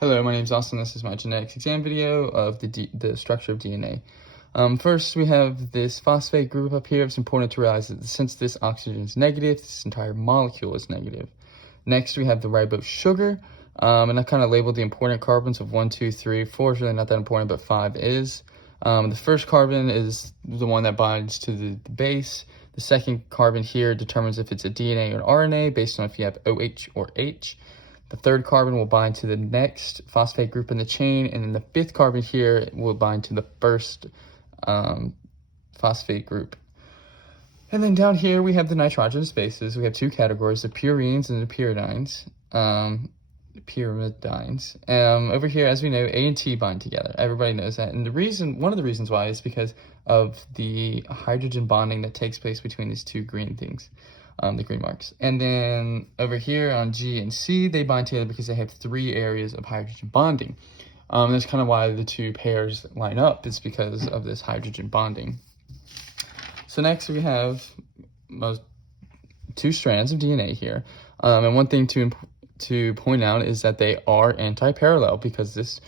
Hello, my name is Austin. This is my genetics exam video of the structure of DNA. First, we have this phosphate group up here. It's important to realize that since this oxygen is negative, this entire molecule is negative. Next, we have the ribose sugar, and I kind of labeled the important carbons of 1, 2, 3, 4 is really not that important, but 5 is. The first carbon is the one that binds to the base. The second carbon here determines if it's a DNA or an RNA based on if you have OH or H. The third carbon will bind to the next phosphate group in the chain, and then the fifth carbon here will bind to the first phosphate group. And then down here we have the nitrogenous bases. We have two categories, the purines and the pyridines. Over here, as we know, A and T bind together. Everybody knows that. And one of the reasons why is because of the hydrogen bonding that takes place between these two green things. The green marks. And then over here on G and C, they bind together because they have 3 areas of hydrogen bonding. That's kind of why the two pairs line up. It's because of this hydrogen bonding. So next we have 2 strands of DNA here. And one thing to point out is that they are anti-parallel because this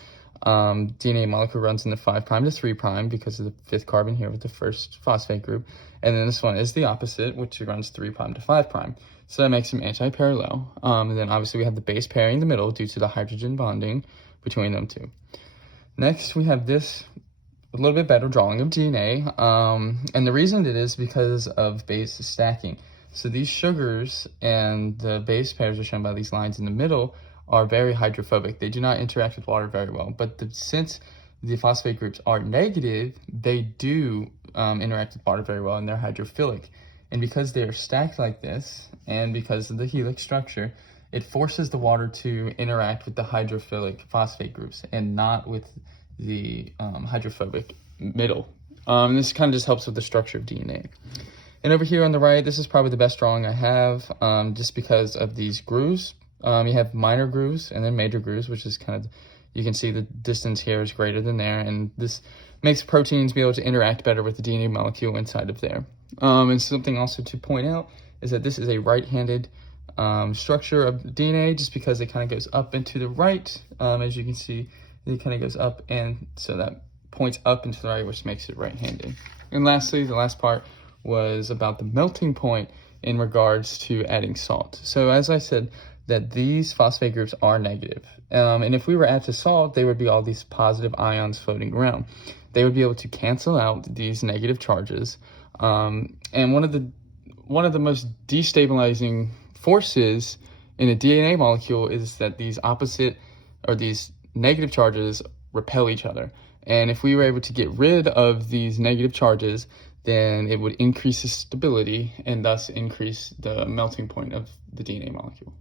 DNA molecule runs in the 5' to 3' because of the 5th carbon here with the first phosphate group. And then this one is the opposite, which runs 3' to 5'. So that makes them anti-parallel. And then obviously we have the base pairing in the middle due to the hydrogen bonding between them two. Next, we have this a little bit better drawing of DNA. And the reason it is because of base stacking. So these sugars and the base pairs are shown by these lines in the middle are very hydrophobic. They do not interact with water very well. But since the phosphate groups are negative, they do interact with water very well, and they're hydrophilic. And because they are stacked like this, and because of the helix structure, it forces the water to interact with the hydrophilic phosphate groups and not with the hydrophobic middle. This kind of just helps with the structure of DNA. And over here on the right, this is probably the best drawing I have, just because of these grooves. You have minor grooves and then major grooves, which is kind of, you can see the distance here is greater than there, and this makes proteins be able to interact better with the DNA molecule inside of there. And something also to point out is that this is a right-handed structure of DNA, just because it kind of goes up and to the right. As you can see, it kind of goes up, and so that points up and to the right, which makes it right-handed. And lastly, the last part was about the melting point in regards to adding salt. So as I said, that these phosphate groups are negative. And if we were to add to salt, they would be all these positive ions floating around. They would be able to cancel out these negative charges. And one of the most destabilizing forces in a DNA molecule is that these negative charges repel each other. And if we were able to get rid of these negative charges, then it would increase the stability and thus increase the melting point of the DNA molecule.